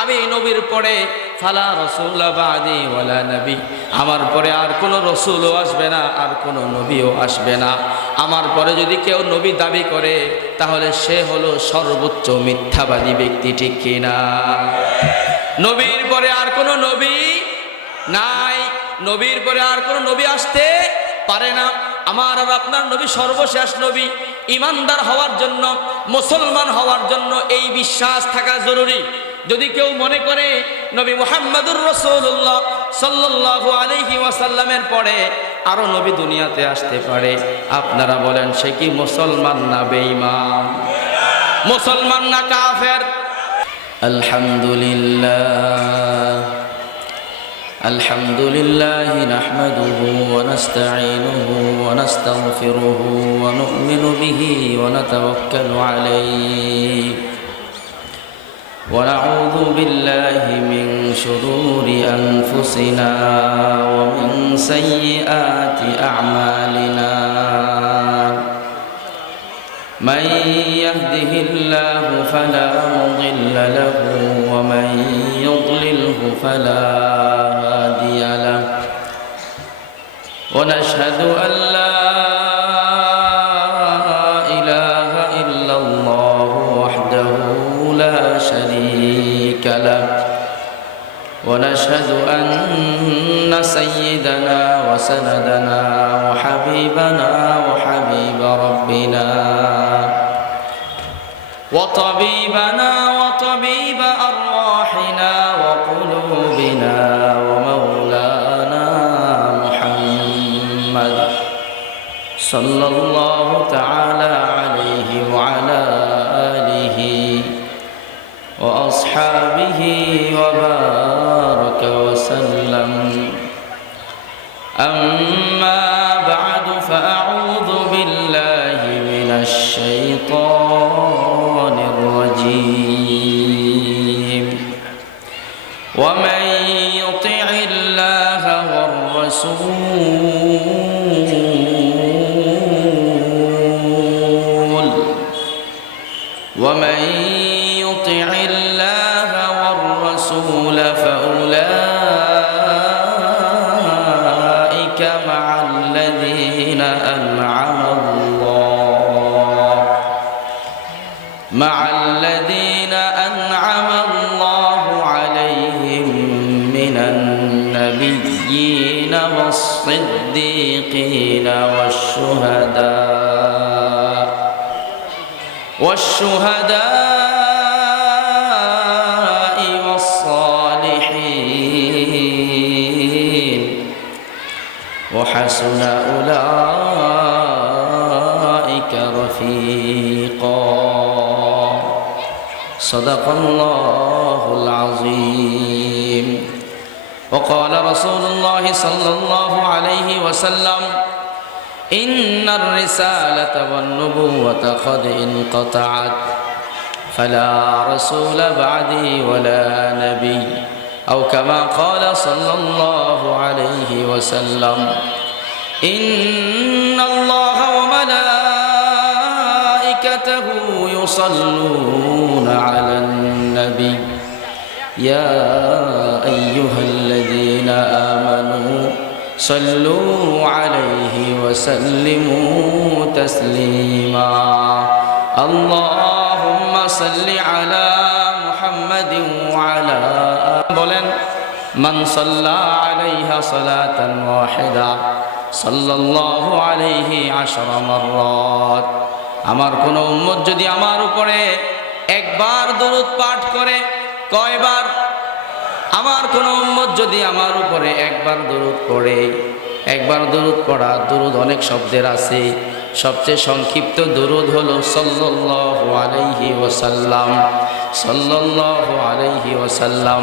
আমি নবীর পরে ফালা রাসূলা বাদি ওয়ালা নবী, আমার পরে আর কোনো রসুলও আসবে না, আর কোনো নবীও আসবে না। আমার পরে যদি কেউ নবী দাবি করে তাহলে সে হলো সর্বোচ্চ মিথ্যাবাদী ব্যক্তি, ঠিক কিনা? নবীর পরে আর কোনো নবী নাই, নবীর পরে আর কোনো নবী আসতে পারে না। আমার আর আপনার নবী সর্বশেষ নবী। ঈমানদার হওয়ার জন্য, মুসলমান হওয়ার জন্য এই বিশ্বাস থাকা জরুরি। যদি কেউ মনে করে নবী মুহাম্মদুর রাসূলুল্লাহ সাল্লাল্লাহু আলাইহি ওয়াসাল্লামের পরে আরো নবী দুনিয়াতে আসতে পারে, আপনারা বলেন সে কি মুসলমান না বেঈমান? মুসলমান না কাফের? আলহামদুলিল্লাহ আলহামদুলিল্লাহ নাহমাদুহু ওয়া নাস্তাঈনুহু ওয়া নাস্তাগফিরুহু ওয়া নু'মিনু বিহি ওয়া নাতাওয়াক্কালু আলাইহি ওয়া নাউযু বিল্লাহি মিন শুরুরি আনফুসিনা ওয়া মিন সাইয়্যাতি আ'মালিনা। من يهده الله فلا مضل له ومن يضلله فلا هادي له ونشهد أن لا إله إلا الله وحده لا شريك له ونشهد أن سيدنا وسندنا وحبيبنا وحبيب ربنا وطبيبنا وطبيب أرواحنا وقلوبنا ومولانا محمد صلى الله تعالى عليه وعلى آله وأصحابه وبارك وسلم. أما بعد فأعوذ بالله من الشيطان الرجيم. ومن يطع الله والرسول ومن يطع الله والرسول فأولئك مع الذين أنعم الله عليهم من النبيين والصديقين والشهداء والصالحين وحسن أولئك رفيقا. صدق الله العظيم. وقال رسول الله صلى الله عليه وسلم إن الرسالة والنبوة قد انقطعت فلا رسول بعدي ولا نبي أو كما قال صلى الله عليه وسلم إن الله وملائكته يصلون على النبي يا أيها الذين آمنوا صلوا عليه وسلموا تسليما. اللهم صل على محمد وعلى بولن من صلى عليها صلاة واحدة صلى الله عليه 10 مرات. আমার কোন উম্মত যদি আমার উপরে একবার দরুদ পাঠ করে, কয়বার? আমার কোন উম্মত যদি আমার উপরে একবার দরুদ পড়ে, একবার দরুদ পড়া, দরুদ অনেক শব্দের আছে, সবচেয়ে সংক্ষিপ্ত দরুদ হলো সাল্লাল্লাহু আলাইহি ওয়াসাল্লাম, সাল্লাল্লাহু আলাইহি ওয়াসাল্লাম,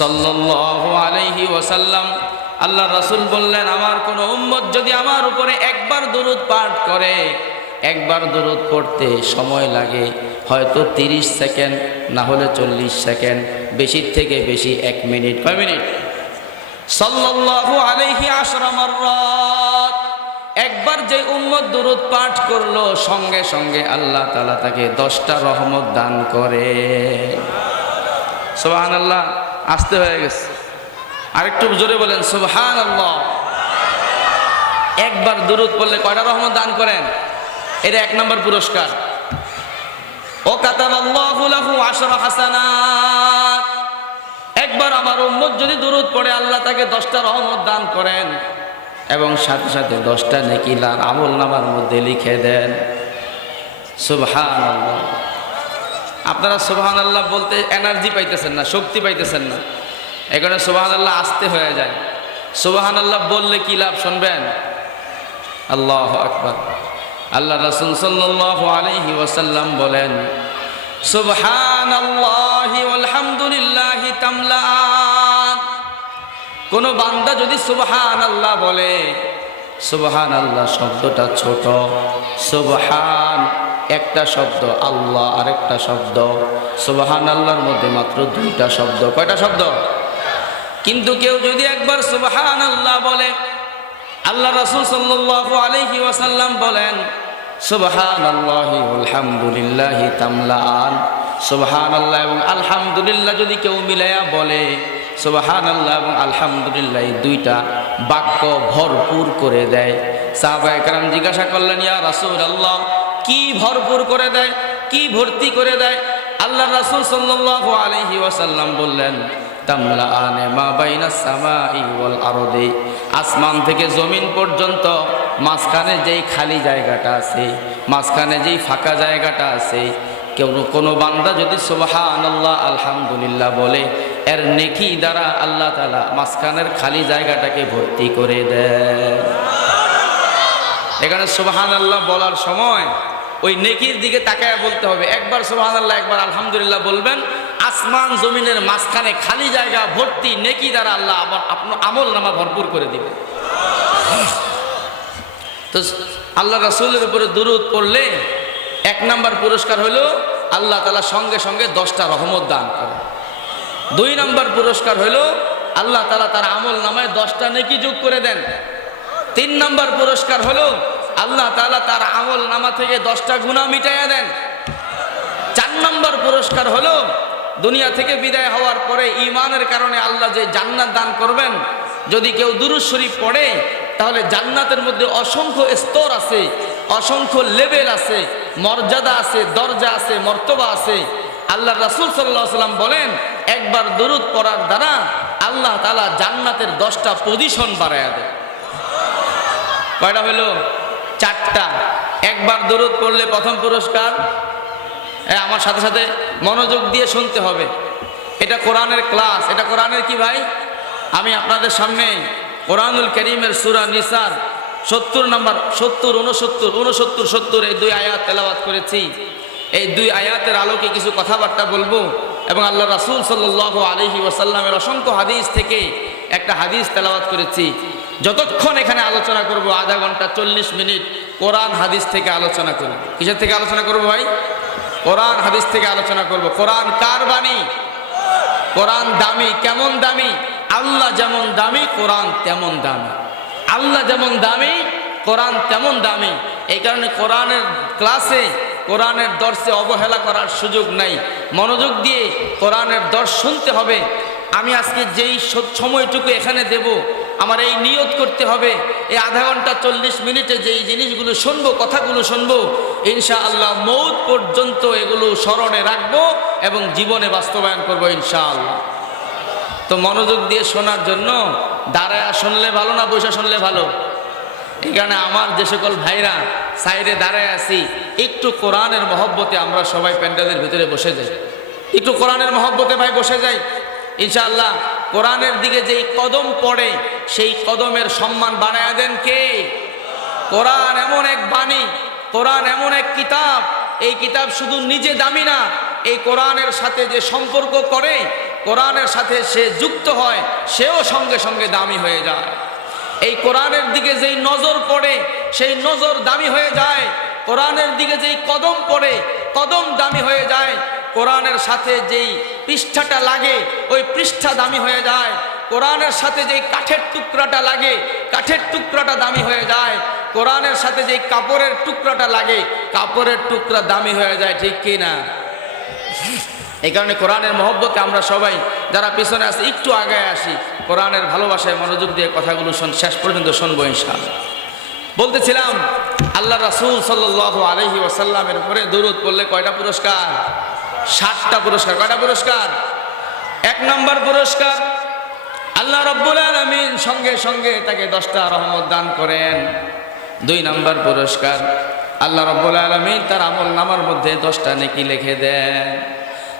সাল্লাল্লাহু আলাইহি ওয়াসাল্লাম। আল্লাহ রাসূল বললেন, আমার কোন উম্মত যদি আমার উপরে একবার দরুদ পাঠ করে, একবার দরুদ পড়তে সময় লাগে হয়তো 30 সেকেন্ড, না হলে 40 সেকেন্ড, বেশির থেকে বেশি 1 মিনিট। কয় মিনিট? সাল্লাল্লাহু আলাইহি 10 মাররাত। একবার যে উম্মত দরুদ পাঠ করলো, সঙ্গে সঙ্গে আল্লাহ তাআলা তাকে 10টা রহমত দান করে। সুবহানাল্লাহ আসতে হয়ে গেছে, আরেকটু জোরে বলেন সুবহানাল্লাহ। একবার দুরূদ পড়লে কয়টা রহমত দান করেন? এটা 1 নম্বর পুরস্কার। ও কাতাবাল্লাহু লাহু 10 হাসানাত। একবার আমার উম্মত যদি দুরূদ পড়ে আল্লাহ তাকে 10টা রহমত দান করেন এবং সাথে সাথে 10টা নেকি তার আমলনামার মধ্যে লিখে দেন। সুবহানাল্লাহ। আপনারা সুবহানাল্লাহ বলতে এনার্জি পাইতেছেন না, শক্তি পাইতেছেন না, এখানে সুবহানাল্লাহ আসতে হয়ে যায়। সুবহানাল্লাহ বললে কি লাভ শুনবেন? আল্লাহু আকবার। আল্লাহ রাসূল সাল্লাল্লাহু আলাইহি ওয়াসাল্লাম বলেন, সুবহানাল্লাহি ওয়াল হামদুলিল্লাহি তামলাআন। কোন বান্দা যদি সুবহানাল্লাহ বলে, সুবহানাল্লাহ শব্দটা ছোট, সুবহান একটা শব্দ, আল্লাহ আরেকটা শব্দ, সুবহানাল্লাহর মধ্যে মাত্র 2টা শব্দ। কয়টা শব্দ? কিন্তু কেউ যদি একবার সুবহানাল্লাহ বলে, আল্লাহ রাসূল সাল্লাল্লাহু আলাইহি ওয়াসাল্লাম বলেন, সুবহানাল্লাহি ওয়াল হামদুলিল্লাহি তামলাআন। সুবহানাল্লাহ এবং আলহামদুলিল্লাহ যদি কেউ মিলায়া বলে, সুবহানাল্লাহ এবং আলহামদুলিল্লাহ এই 2টা বাক্য ভরপুর করে দেয়। সাহাবায়ে কেরাম জিজ্ঞাসা করলেন, ইয়া রাসূলুল্লাহ, কি ভরপুর করে দেয়, কি ভর্তি করে দেয়? আল্লাহ রাসূল সাল্লাল্লাহু আলাইহি ওয়াসাল্লাম বললেন, তামলাআনে মা বাইনাস সামাই ওয়াল আরদি। আসমান থেকে জমিন পর্যন্ত মাঝখানে যেই খালি জায়গাটা আছে, মাঝখানে যেই ফাঁকা জায়গাটা আছে, কোনো বান্দা যদি সুবহানাল্লাহ আলহামদুলিল্লাহ বলে, এর নেকি দ্বারা আল্লাহ তাআলা মাঝখানের খালি জায়গাটাকে ভর্তি করে দেয়। এখানে সুবহানাল্লাহ বলার সময় ওই নেকির দিকে তাকায় বলতে হবে। একবার সুবহানাল্লাহ, একবার আলহামদুলিল্লাহ বলবেন, আসমান জমিনের মাঝখানে খালি জায়গা ভর্তি নেকি দ্বারা আল্লাহ আবার আপনার আমল নামা ভরপুর করে দিবে। তো আল্লাহ রাসূলের উপরে দুরূদ পড়লে 1 নম্বর পুরস্কার হলো আল্লাহ তাআলা সঙ্গে সঙ্গে 10টা রহমত দান করে। 2 নম্বর পুরস্কার হলো আল্লাহ তাআলা তার আমল নামায় 10টা নেকি যোগ করে দেন। 3 নম্বর পুরস্কার হলো আল্লাহ তাআলা তার আমল নামা থেকে 10টা গুনাহ মিটাইয়া দেন। 4 নম্বর পুরস্কার হলো দুনিয়া থেকে বিদায় হওয়ার পরে ঈমানের কারণে আল্লাহ যে জান্নাত দান করবেন। যদি কেউ দুরূদ শরীফ পড়ে তাহলে জান্নাতের মধ্যে অসংখ্য স্তর আছে, অসংখ্য লেভেল আছে, মর্যাদা আছে, দরজা আছে, মর্তবা আছে। আল্লাহ রাসূল সাল্লাল্লাহু আলাইহি ওয়াসাল্লাম বলেন, একবার দুরূদ পড়ার দ্বারা আল্লাহ তাআলা জান্নাতের 10টা পজিশন বাড়ায়া দেয়। কয়টা হলো? 4টা। একবার দুরূদ পড়লে প্রথম পুরস্কার। আমার সাথে সাথে মনোযোগ দিয়ে শুনতে হবে। এটা কোরআনের ক্লাস। এটা কোরআনের কি ভাই? আমি আপনাদের সামনে কোরআনুল কারীমের সূরা নিসার 70 নম্বর 70, 69, 70 এই 2 আয়াত তেলাওয়াত করেছি। এই 2 আয়াতের আলোকে কিছু কথাবার্তা বলবো এবং আল্লাহ রাসূল সাল্লাল্লাহু আলাইহি ওয়াসাল্লামের অসংখ্য হাদিস থেকে একটা হাদিস তেলাওয়াত করেছি। যতক্ষণ এখানে আলোচনা করব, আধা ঘন্টা 40 মিনিট কোরআন হাদিস থেকে আলোচনা করব। কিসের থেকে আলোচনা করব ভাই? কোরআন হাদিস থেকে আলোচনা করব। কোরআন কার বাণী? কোরআন দামি। কেমন দামি? আল্লাহ যেমন দামি, কোরআন তেমন দামি। আল্লাহ যেমন দামি, কোরআন তেমন দামি। এই কারণে কোরআনের ক্লাসে, কোরআনের দর্শে অবহেলা করার সুযোগ নাই। মনোযোগ দিয়ে কোরআনের দর্শ শুনতে হবে। আমি আজকে যেই সময়টুকু এখানে দেব, আমার এই নিয়ত করতে হবে, এই আধা ঘন্টা 40 মিনিটে যেই জিনিসগুলো শুনবো, কথাগুলো শুনবো, ইনশাআল্লাহ মৌত পর্যন্ত এগুলো স্মরণে রাখবো এবং জীবনে বাস্তবায়ন করবো ইনশাআল্লাহ। তো মনোযোগ দিয়ে শোনার জন্য দাঁড়ায়া শুনলে ভালো না বসে শুনলে ভালো? এই কারণে আমার যে সকল ভাইরা সাইডে দাঁড়ায় আছি, একটু কোরআনের মহব্বতে আমরা সবাই প্যান্ডেলের ভিতরে বসে যাই। একটু কোরআনের মহব্বতে ভাই বসে যাই। ইনশাআল্লাহ কোরআনের দিকে যেই কদম পড়ে সেই কদমের সম্মান বানায়া দেন কে? কোরআন এমন এক বাণী, কোরআন এমন এক কিতাব। এই কিতাব শুধু নিজে দামি না, এই কোরআনের সাথে যে সম্পর্ক করে, কোরআনের সাথে সে যুক্ত হয়, সেও সঙ্গে সঙ্গে দামি হয়ে যায়। এই কোরআনের দিকে যেই নজর পড়ে সেই নজর দামি হয়ে যায়। কোরআনের দিকে যেই কদম পড়ে কদম দামি হয়ে যায়। কোরআনের সাথে যেই পৃষ্ঠাটা লাগে ওই পৃষ্ঠা দামি হয়ে যায়। কোরআনের সাথে যেই কাঠের টুকরাটা লাগে কাঠের টুকরাটা দামি হয়ে যায়। কোরআনের সাথে যেই কাপড়ের টুকরাটা লাগে কাপড়ের টুকরা দামি হয়ে যায়। ঠিক কি না? এই কারণে কোরআনের মহব্বতে আমরা সবাই যারা পিছনে আছি একটু আগায় আসি, কোরআনের ভালোবাসায় মনোযোগ দিয়ে কথাগুলো শেষ পর্যন্ত শুনবো ইনশাআল্লাহ। বলতেছিলাম আল্লাহ রাসূল সাল্লাল্লাহু আলাইহি ওয়াসাল্লামের উপরে দরুদ পড়লে কয়টা পুরস্কার? 7টা পুরস্কার। কয়টা পুরস্কার? 1 নম্বর পুরস্কার, আল্লাহ রাব্বুল আলামিন সঙ্গে সঙ্গে তাকে 10টা রহমত দান করেন। 2 নম্বর পুরস্কার, আল্লাহ রাব্বুল আলামিন তার আমলনামার মধ্যে 10টা নেকি লিখে দেন।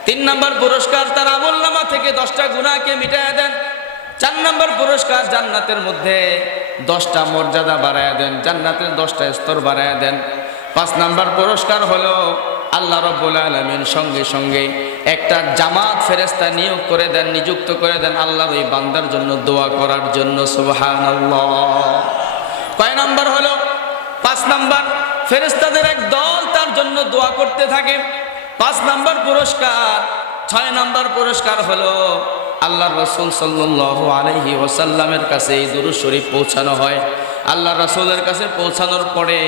3 নম্বর পুরস্কার, তার আমলনামা থেকে 10টা গুনাহকে মিটায়া দেন। 4 নম্বর পুরস্কার, জান্নাতের মধ্যে 10টা মর্যাদা বাড়ায়া দেন, জান্নাতের 10টা স্তর বাড়ায়া দেন। 5 নম্বর পুরস্কার হলো আল্লাহ রাব্বুল আলামিন সঙ্গে সঙ্গে একটা জামাত ফেরেশতা নিয়োগ করে দেন, নিযুক্ত করে দেন আল্লাহর ওই বান্দার জন্য দোয়া করার জন্য। সুবহানাল্লাহ। কয় নাম্বার হলো? 5 নাম্বার, ফেরেশতাদের এক দল তার জন্য দোয়া করতে থাকে। 5 নাম্বার পুরস্কার। 6 নাম্বার পুরস্কার হলো আল্লাহ রাসূল সাল্লাল্লাহু আলাইহি ওয়াসাল্লামের কাছে এই দুরূদ শরীফ পৌঁছানো হয়। আল্লাহ রাসূলের কাছে পৌঁছানোর পরে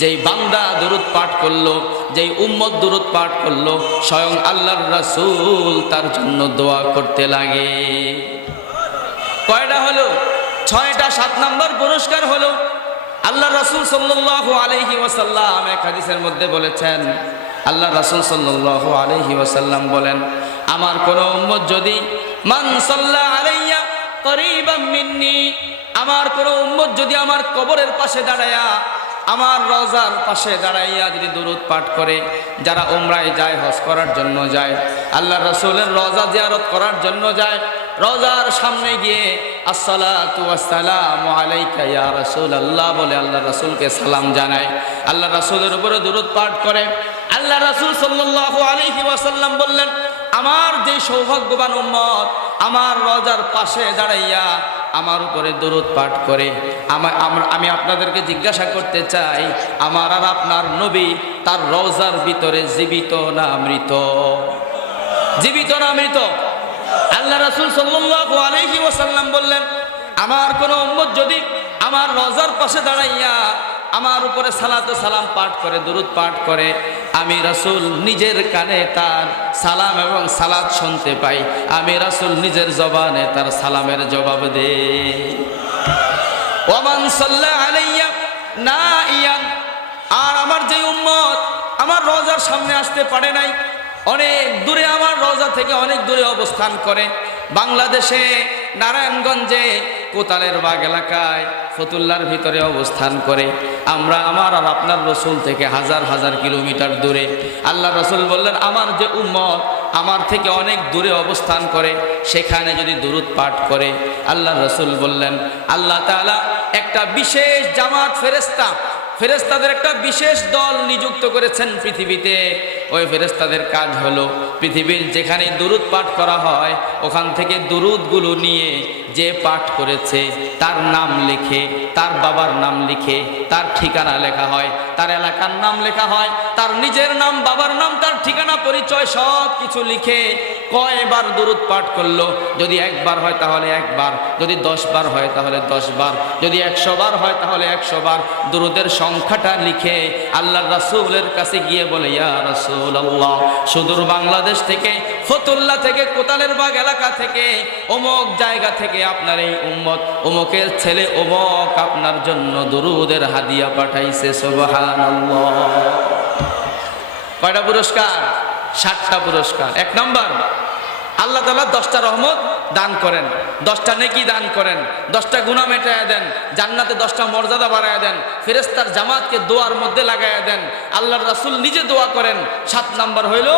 যেই বান্দা দুরূদ পাঠ করলো, যেই উম্মত দুরূদ পাঠ করলো, স্বয়ং আল্লাহর রাসূল তার জন্য দোয়া করতে লাগে। কয়টা হলো? 6টা। 7 নাম্বার পুরস্কার হলো আল্লাহ রাসূল সাল্লাল্লাহু আলাইহি ওয়াসাল্লাম এক হাদিসের মধ্যে বলেছেন, আল্লাহ রাসূল সাল্লাল্লাহু আলাইহি ওয়াসাল্লাম বলেন, আমার কোন উম্মত যদি মান সাল্লা আলাইয়া করিবাম মিন্নি, আমার কোন উম্মত যদি আমার কবরের পাশে দাঁড়ায়া, আমার রওজার পাশে দাঁড়াইয়া যদি দুরূদ পাঠ করে, যারা উমরায় যায়, হজ করার জন্য যায়, আল্লাহ রাসূলের রওজা জিয়ারত করার জন্য যায়, রওজার সামনে গিয়ে আসসালাতু ওয়াসসালামু আলাইকা ইয়া রাসূলুল্লাহ বলে আল্লাহ রাসূলকে সালাম জানায়, আল্লাহ রাসূলের উপরে দুরূদ পাঠ করে, আল্লাহ রাসূল সাল্লাল্লাহু আলাইহি ওয়াসাল্লাম বললেন, আমার যে সৌভাগ্যবান উম্মত আমার রওজার পাশে দাঁড়াইয়া আমার উপরে দরুদ পাঠ করে, আমি আপনাদেরকে জিজ্ঞাসা করতে চাই, আমার আর আপনার নবী তার রওজার ভিতরে জীবিত না মৃত? জীবিত না মৃত? আল্লাহ রাসূল সাল্লাল্লাহু আলাইহি ওয়াসাল্লাম বললেন, আমার কোন উম্মত যদি আমার রওজার পাশে দাঁড়াইয়া আমার উপরে সালাত ও সালাম পাঠ করে, দরুদ পাঠ করে, আমি রাসূল নিজের কানে তার সালাম এবং সালাত শুনতে পাই, আমি রাসূল নিজের জবানে তার সালামের জবাব দেই। ওয়ামান সাল্লা আলাইয়া নাইয়ান, আর আমার যে উম্মত আমার রওজার সামনে আসতে পারে নাই, অনেক দূরে, আমার রওজা থেকে অনেক দূরে অবস্থান করে, বাংলাদেশে নারায়ণগঞ্জে কোতালের বাগ এলাকায় ফতুল্লার ভিতরে অবস্থান করে, আমরা আমার আর আপনার রাসূল থেকে হাজার হাজার কিলোমিটার দূরে। আল্লাহ রাসূল বললেন, আমার যে উম্মত আমার থেকে অনেক দূরে অবস্থান করে, সেখানে যদি দুরূদ পাঠ করে, আল্লাহ রাসূল বললেন, আল্লাহ তাআলা একটা বিশেষ জামাত ফেরেশতাদের একটা বিশেষ দল নিযুক্ত করেছেন পৃথিবীতে। ওই ফেরেশতাদের কাজ হলো পৃথিবীর যেখানে দুরূদ পাঠ করা হয় ওখান থেকে দুরূদগুলো নিয়ে যে পাঠ করেছে তার নাম লিখে, তার বাবার নাম লিখে, তার ঠিকানা লেখা হয়, তার এলাকার নাম লেখা হয়, তার নিজের নাম, বাবার নাম, তার ঠিকানা, পরিচয় সব কিছু লিখে কয়বার দুরূদ পাঠ করলো, যদি 1 বার হয় তাহলে 1 বার, যদি 10 বার হয় তাহলে 10 বার, যদি 100 বার হয় তাহলে 100 বার দুরূদের সংখ্যাটা লিখে আল্লাহর রাসূলের কাছে গিয়ে বলে, ইয়া রাসূলুল্লাহ, সুদূর বাংলাদেশ থেকে, ফতুল্লা থেকে, কোতালের বাগ এলাকা থেকে, অমুক জায়গা থেকে আপনার এই উম্মত অমুকের ছেলে অমুক আপনার জন্য দুরূদের হাদিয়া পাঠাইছে। সুবহানাল্লাহ। কয়টা পুরস্কার? 7টা পুরস্কার। 1 নাম্বার, আল্লাহ তাআলা 10টা রহমত দান করেন, 10টা নেকি দান করেন, 10টা গুনাহ মেটায়া দেন, জান্নাতে 10টা মর্যাদা বাড়ায়া দেন, ফেরেশতার জামাতকে দোয়ার মধ্যে লাগায়া দেন, আল্লাহর রাসূল নিজে দোয়া করেন। 7 নাম্বার হইল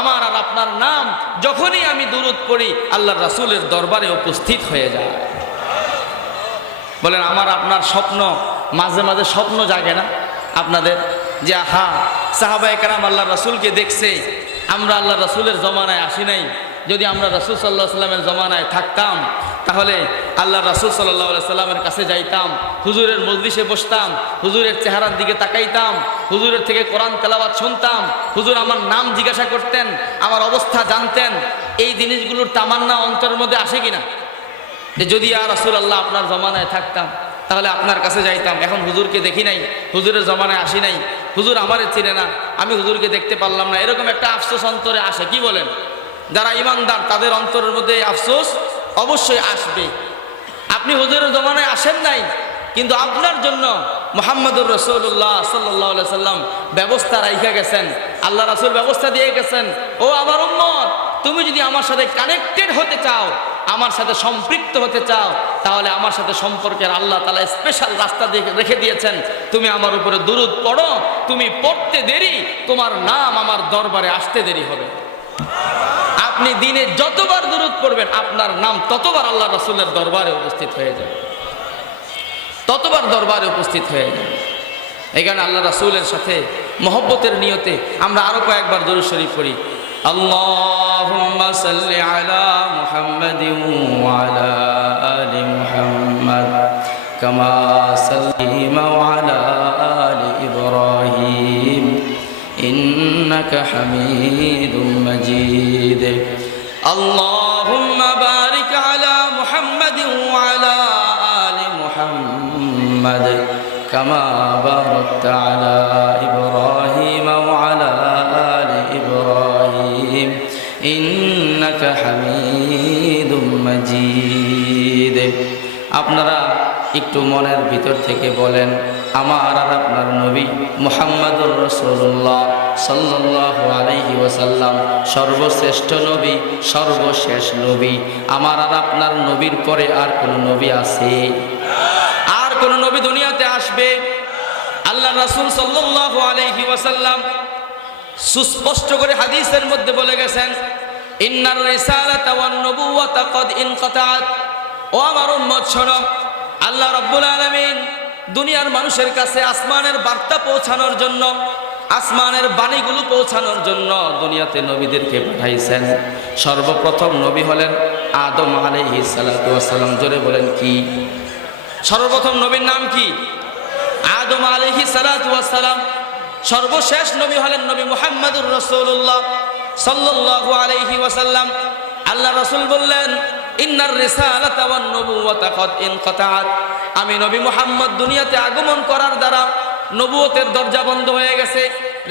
আমার আর আপনার নাম যখনই আমি দুরূদ পড়ি আল্লাহর রাসূলের দরবারে উপস্থিত হয়ে যায়। বলেন, আমার আপনার স্বপ্ন, মাঝে মাঝে স্বপ্ন জাগে না আপনাদের যে আহা সাহাবায়ে কেরাম আল্লাহর রাসূলকে দেখছে, আমরা আল্লাহর রাসূলের জমানায় আসি নাই, যদি আমরা রাসূল সাল্লাল্লাহু আলাইহি সাল্লামের জমানায় থাকতাম তাহলে আল্লাহর রাসূল সাল্লাল্লাহু আলাইহি সাল্লামের কাছে যাইতাম, হুজুরের মজলিসে বসতাম, হুজুরের চেহারার দিকে তাকাইতাম, হুজুরের থেকে কোরআন তেলাওয়াত শুনতাম, হুজুর আমার নাম জিজ্ঞাসা করতেন, আমার অবস্থা জানতেন। এই জিনিসগুলোর তামান্না অন্তরের মধ্যে আসে কিনা যে যদি ইয়া রাসূলুল্লাহ আপনার জমানায় থাকতাম তাহলে আপনার কাছে যাইতাম, এখন হুজুরকে দেখি নাই, হুজুরের জমানায় আসি নাই, হুজুর আমারে চিনে না, আমি হুজুরকে দেখতে পারলাম না, এরকম একটা আফসোস অন্তরে আসে। কি বলেন? যারা ইমানদার তাদের অন্তরের মধ্যে আফসোস অবশ্যই আসবে। আপনি হুজুরের জমানায় আসেন নাই, কিন্তু আপনার জন্য মুহাম্মদুর রাসূলুল্লাহ সাল্লাল্লাহু আলাইহি সাল্লাম ব্যবস্থা রাইখা গেছেন, আল্লাহ রাসূল ব্যবস্থা দিয়ে গেছেন। ও আমার উম্মত, তুমি যদি আমার সাথে কানেক্টেড হতে চাও, আমার সাথে সম্পৃক্ত হতে চাও, তাহলে আমার সাথে সম্পর্কের আল্লাহ তাআলা স্পেশাল রাস্তা দিয়ে রেখে দিয়েছেন। তুমি আমার উপরে দুরূদ পড়ো, তুমি পড়তে দেরি, তোমার নাম আমার দরবারে আসতে দেরি হবে। আপনি দিনে যতবার দুরূদ পড়বেন, আপনার নাম ততবার আল্লাহ রাসূলের দরবারে উপস্থিত হয়ে যাবে, ততবার দরবারে উপস্থিত হয়ে যাবে। এখানে আল্লাহ রাসূলের সাথে মহব্বতের নিয়তে আমরা আরো কয়েকবার দরুদ শরীফ পড়ি। আল্লাহুম্মা সাল্লি আলা মুহাম্মাদিন ওয়া আলা আলি মুহাম্মাদ কামা সাল্লাইতা আলা আলি ইব্রাহিম ইন্নাকা হামিদুম মাজিদ। আল্লাহুম্মা বারিক আলা মুহাম্মাদিন ওয়া আলা আলি মুহাম্মাদ কামা বারাকতা আলা ইব্রাহিম ওয়া আলা আলি ইব্রাহিম ইন্নাকা হামিদুম মাজিদ। আপনারা একটু মনের ভিতর থেকে বলেন, আমার আর আপনার নবী মুহাম্মদুর রাসূলুল্লাহ সাল্লাল্লাহু আলাইহি ওয়াসাল্লাম সর্বশ্রেষ্ঠ নবী, সর্বশেষ নবী। আমার আর আপনার নবীর পরে আর কোন নবী আছে? আর কোন নবী দুনিয়াতে আসবে? আল্লাহ রাসূল সাল্লাল্লাহু আলাইহি ওয়াসাল্লাম সুস্পষ্ট করে হাদিসের মধ্যে বলে গেছেন, ইন্নার রিসালাতা ওয়ান নবুওয়াতা ক্বাদ ইনকাতাত। ও আমার উম্মত শোনো, আল্লাহ রাব্বুল আলামিন দুনিয়ার মানুষের কাছে আসমানের বার্তা পৌঁছানোর জন্য, আসমানের বাণীগুলো পৌঁছানোর জন্য দুনিয়াতে নবীদেরকে পাঠাইছেন। সর্বপ্রথম নবী হলেন আদম আলাইহিস সালাতু ওয়াস সালাম। জোরে বলেন কি? সর্বপ্রথম নবীর নাম কি? আদম আলাইহিস সালাতু ওয়াস সালাম। সর্বশেষ নবী হলেন নবী মুহাম্মদুর রাসূলুল্লাহ সাল্লাল্লাহু আলাইহি ওয়াসাল্লাম। আল্লাহ রাসূল বললেন, ইন্নার রিসালাতা ওয়ান নবুওয়াতা ক্বাদ ইনকাতাত। আমি নবী মুহাম্মদ দুনিয়াতে আগমন করার দ্বারা নবুয়তের দরজা বন্ধ হয়ে গেছে,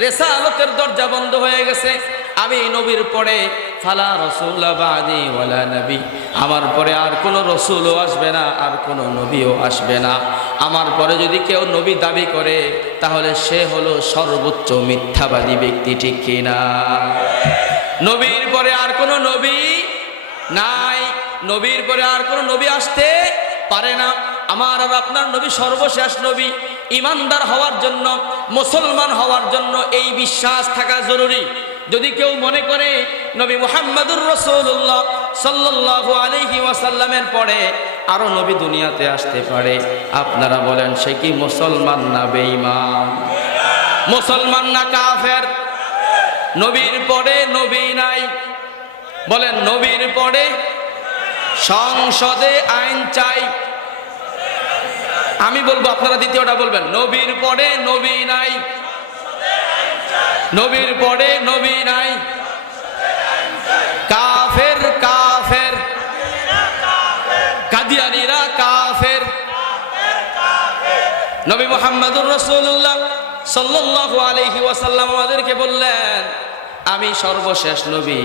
রিসালাতের দরজা বন্ধ হয়ে গেছে। আমি নবীর পরে ফালা রাসূলা বাদি ওয়ালা নবী, আমার পরে আর কোনো রসুলও আসবে না, আর কোনো নবীও আসবে না। আমার পরে যদি কেউ নবী দাবি করে, তাহলে সে হলো সর্বোচ্চ মিথ্যাবাদী ব্যক্তি, ঠিক কিনা? নবীর পরে আর কোনো নবী নাই, নবীর পরে আর কোনো নবী আসতে পারে না। আমার আর আপনার নবী সর্বশেষ নবী। ইমানদার হওয়ার জন্য, মুসলমান হওয়ার জন্য এই বিশ্বাস থাকা জরুরি। যদি কেউ মনে করে নবী মুহাম্মদুর রাসূলুল্লাহ সাল্লাল্লাহু আলাইহি ওয়াসাল্লামের পরে আরো নবী দুনিয়াতে আসতে পারে, আপনারা বলেন সে কি মুসলমান না বেঈমান? মুসলমান না কাফের? নবীর পরে নবী নাই। বলেন, নবীর পরে সংসদে আইন চাই। আমি বলবো, আপনারা দ্বিতীয়টা বলবেন, নবীর পরে নবী নাই। নবীর পরে নবী নাই। কাফের কাফের, কাদিয়ানীরা কাফের। নবী মুহাম্মদুর রাসূলুল্লাহ সাল্লাল্লাহু আলাইহি ওয়াসাল্লাম আমাদেরকে বললেন, আমি সর্বশেষ নবী,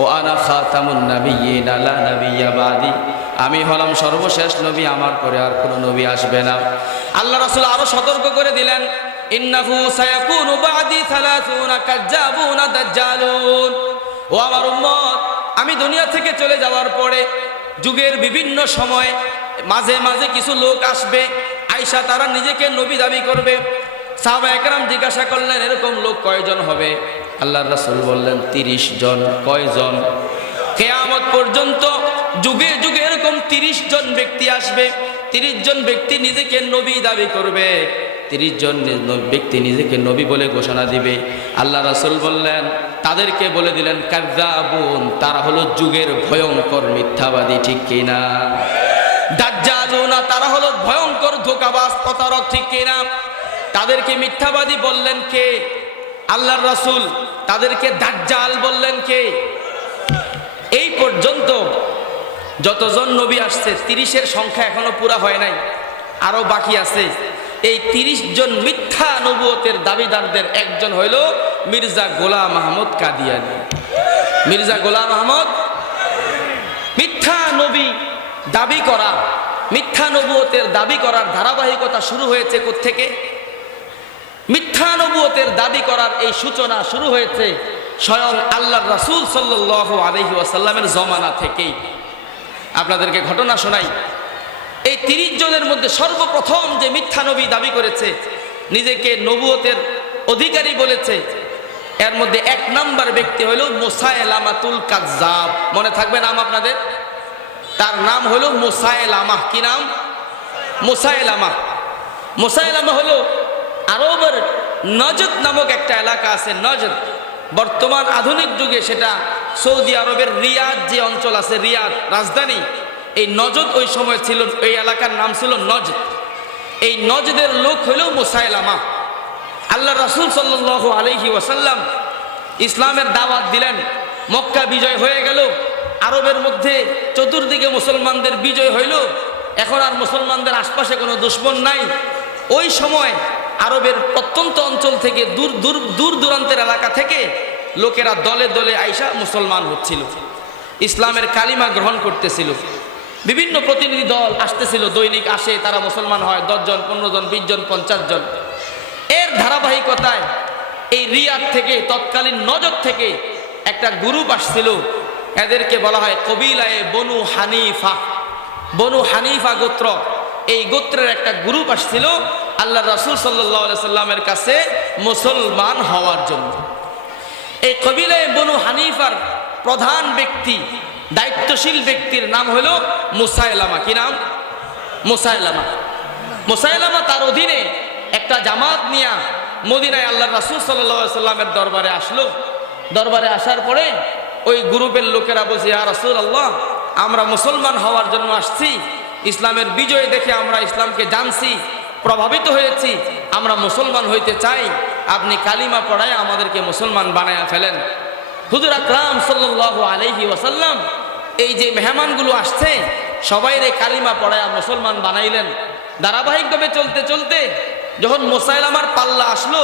ও আনা খাতামুন নাবিয়্যিন লা নাবিয়্যা বাদি। আমি হলাম সর্বশেষ নবী, আমার পরে আর কোনো নবী আসবে না। আল্লাহ রাসূল আরো সতর্ক করে দিলেন, ইন্নাহু সায়াকুনু বাদি 30 কাজ্জাবুনা দাজ্জালুন। ও আমার উম্মত, আমি দুনিয়া থেকে চলে যাওয়ার পরে যুগের বিভিন্ন সময় মাঝে মাঝে কিছু লোক আসবে, আয়েশা তারা নিজেকে নবী দাবি করবে। সাহাবায়ে কেরাম জিজ্ঞাসা করলেন, এরকম লোক কয়জন হবে? আল্লাহর রাসূল বললেন, 30 জন। কয়জন? কিয়ামত পর্যন্ত যুগে যুগে এরকম 30 জন ব্যক্তি আসবে। 30 জন ব্যক্তি নিজেকে নবী দাবি করবে, 30 জন ব্যক্তি নিজেকে নবী বলে ঘোষণা দিবে। আল্লাহ রাসূল বললেন, তাদেরকে বলে দিলেন কাযযাবুন, তারা হলো যুগের ভয়ঙ্কর মিথ্যাবাদী, ঠিক কিনা? দাজ্জালুনা, তারা হলো ভয়ঙ্কর ধোঁকাবাজ প্রতারক, ঠিক কিনা? তাদেরকে মিথ্যাবাদী বললেন কে? আল্লাহর রাসূল। তাদেরকে দাজ্জাল বললেন কে? এই পর্যন্ত যতজন নবী আসছে 30-এর সংখ্যা এখনো পুরা হয় নাই, আরো বাকি আছে। এই 30 জন মিথ্যা নবুয়তের দাবিদারদের একজন হইল মির্জা গোলাম আহমদ কাদিয়ানী। মির্জা গোলাম আহমদ। মিথ্যা নবী দাবি করা, মিথ্যা নবুয়তের দাবি করার ধারাবাহিকতা শুরু হয়েছে কোত্থেকে? মিথ্যা নবুয়তের দাবি করার এই সূচনা শুরু হয়েছে স্বয়ং আল্লাহর রাসূল সাল্লাল্লাহু আলাইহি ওয়াসাল্লামের জমানা থেকেই। আপনাদেরকে ঘটনা শোনাই। এই 30 জনের মধ্যে সর্বপ্রথম যে মিথ্যা নবী দাবি করেছে, নিজেকে নবুয়তের অধিকারী বলেছে, এর মধ্যে 1 নাম্বার ব্যক্তি হলো মুসাইলামাতুল কাজ্জাব। মনে থাকবে নাম আপনাদের? তার নাম হলো মুসাইলামা। কি নাম? মুসাইলামা। মুসাইলামা হলো আরবের নজদ নামক একটা এলাকা আছে, নজদ। বর্তমান আধুনিক যুগে সেটা সৌদি আরবের রিয়াদ যে অঞ্চল আছে, রিয়াদ রাজধানী, এই নজদ ওই সময় ছিল, এই এলাকার নাম ছিল নজদ। এই নজদের লোক হলো মুসাইলামা। আল্লাহ রাসূল সাল্লাল্লাহু আলাইহি ওয়াসাল্লাম ইসলামের দাওয়াত দিলেন, মক্কা বিজয় হয়ে গেল, আরবের মধ্যে চতুর্দিকে মুসলমানদের বিজয় হইল, এখন আর মুসলমানদের আশপাশে কোনো দুশমন নাই। ওই সময় আরবের প্রত্যন্ত অঞ্চল থেকে দূর দূরান্তের এলাকা থেকে লোকেরা দলে দলে আইসা মুসলমান হচ্ছিল, ইসলামের কালিমা গ্রহণ করতেছিল। বিভিন্ন প্রতিনিধি দল আসতেছিল, দৈনিক আসে, তারা মুসলমান হয় 10 জন, 15 জন, 20 জন, 50 জন। এর ধারাবাহিকতায় এই রিয়াদ থেকে, তৎকালীন নজদ থেকে একটা গ্রুপ আসছিল, এদেরকে বলা হয় কবিলায়ে বনু হানিফা। বনু হানিফা গোত্র, এই গোত্রের একটা গ্রুপ আসছিল আল্লাহ রাসূল সাল্লাল্লাহু আলাইহি সাল্লামের কাছে মুসলমান হওয়ার জন্য। এই কবিলায়ে বনু হানিফার প্রধান ব্যক্তি, দায়িত্বশীল ব্যক্তির নাম হলো মুসাইলামা। কি নাম? মুসাইলামা। মুসাইলামা তার অধীনে একটা জামাত নিয়ে মদিনায় আল্লাহ রাসূল সাল্লাল্লাহু আলাইহি সাল্লামের দরবারে আসলো। দরবারে আসার পরে ওই গ্রুপের লোকেরা বলছে, ইয়া রাসূলুল্লাহ, আমরা মুসলমান হওয়ার জন্য আসছি, ইসলামের বিজয় দেখে আমরা ইসলামকে জানছি, প্রভাবিত হয়েছি, আমরা মুসলমান হইতে চাই, আপনি কালিমা পড়ায় আমাদেরকে মুসলমান বানায়া ফেলেন। হুজুর আকরাম সাল্লাল্লাহু আলাইহি ওয়াসাল্লাম এই যে মেহমানগুলো আসছে সবাইরে কালিমা পড়ায়া মুসলমান বানাইলেন। ধারাবাহিকভাবে চলতে চলতে যখন মুসাইলামার পাল্লা আসলো,